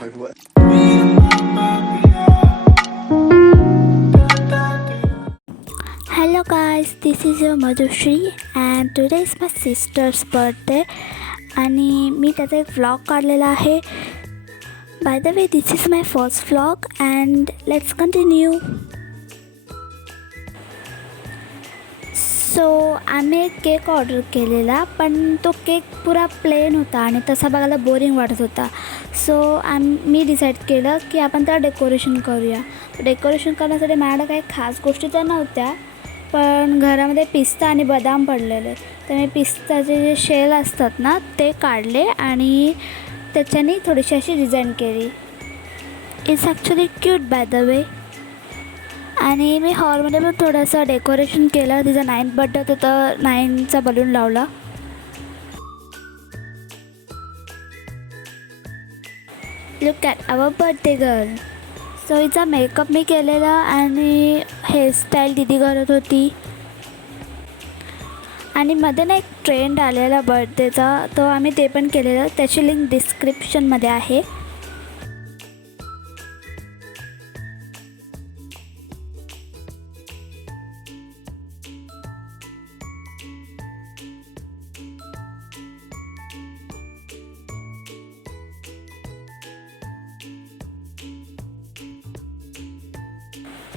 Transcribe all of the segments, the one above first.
Hello guys, this is your Madhushri and today is my sister's birthday आणि मी त्याचा एक vlog काढलेला आहे. By the way this is my first vlog and let's continue. So आम्ही एक cake order केलेला, पण तो केक पुरा प्लेन होता आणि तसा बघायला बोरिंग वाटत होता. सो मी डिसाईड केलं की आपण त्याला डेकोरेशन करूया. डेकोरेशन करण्यासाठी माझ्याकडे काही खास गोष्टी तर नव्हत्या, पण घरामध्ये पिस्ता आणि बदाम पडलेले, तर मी पिस्ताचे जे शेल असतात ना ते काढले आणि त्याच्याने थोडीशी अशी डिझाईन केली. It's actually cute by the way. आणि मी हॉलमध्ये पण थोडंसं डेकोरेशन केलं. तिचा 9th बर्थडे होता तर 9चा बलून लावला. Look at our birthday girl. So हिचा मेकअप मी केलेला आणि हेअरस्टाईल दिदी करत होती. आणि मध्ये ना एक ट्रेंड आलेला बर्थडेचा, तो आम्ही ते पण केलेलं. त्याची लिंक डिस्क्रिप्शनमध्ये आहे.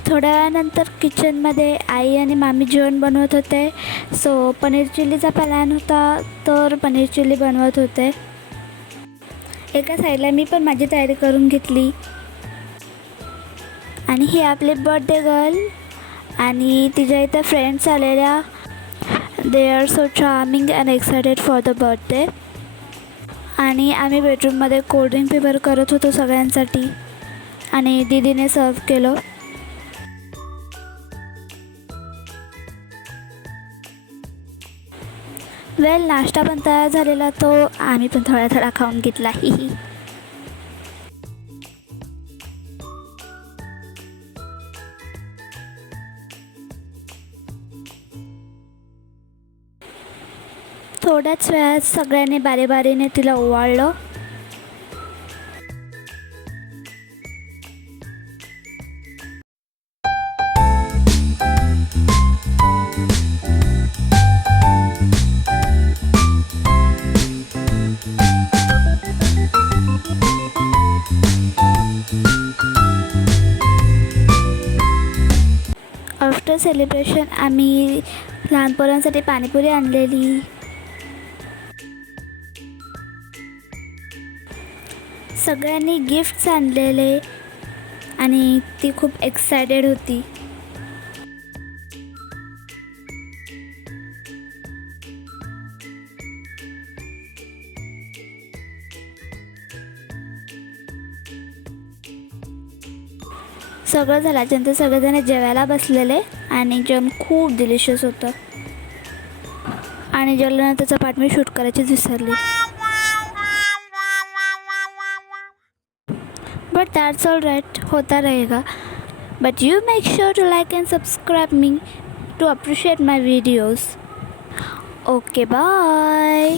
थोड्या वेळानंतर किचनमध्ये आई आणि मामी जेवण बनवत होते. सो पनीर चिल्लीचा प्लॅन होता, तर पनीर चिल्ली बनवत होते. एका साईडला मी पण माझी तयारी करून घेतली. आणि ही आपली बर्थडे गर्ल आणि तिच्या इथं फ्रेंड्स आलेल्या. They are so charming and excited for the birthday. आणि आम्ही बेडरूममध्ये कोल्ड्रिंक प्रिपेअर करत होतो सगळ्यांसाठी आणि दीदीने सर्व केलं. वेल, नाश्ता पण तयार झालेला, तो आम्ही पण थोडा खाऊन घेतला. थोड्याच वेळात सगळ्यांनी बारीबारीने तिला ओवाळलं. आफ्टर सेलिब्रेशन आम्ही लहान पोरांसाठी पाणीपुरी आणलेली. सगळ्यांनी गिफ्ट्स आणलेले आणि ती खूप एक्सायटेड होती. सगळं झाल्याच्यानंतर सगळेजण जेवायला बसलेले आणि जेवण खूप डिलिशियस होतं. आणि जेवल्यानंतरचा पार्ट मी शूट करायचीच विसरली. बट दॅट्स ऑल राइट, होता रहेगा. But you make sure to like and subscribe me to appreciate my videos. Okay, bye.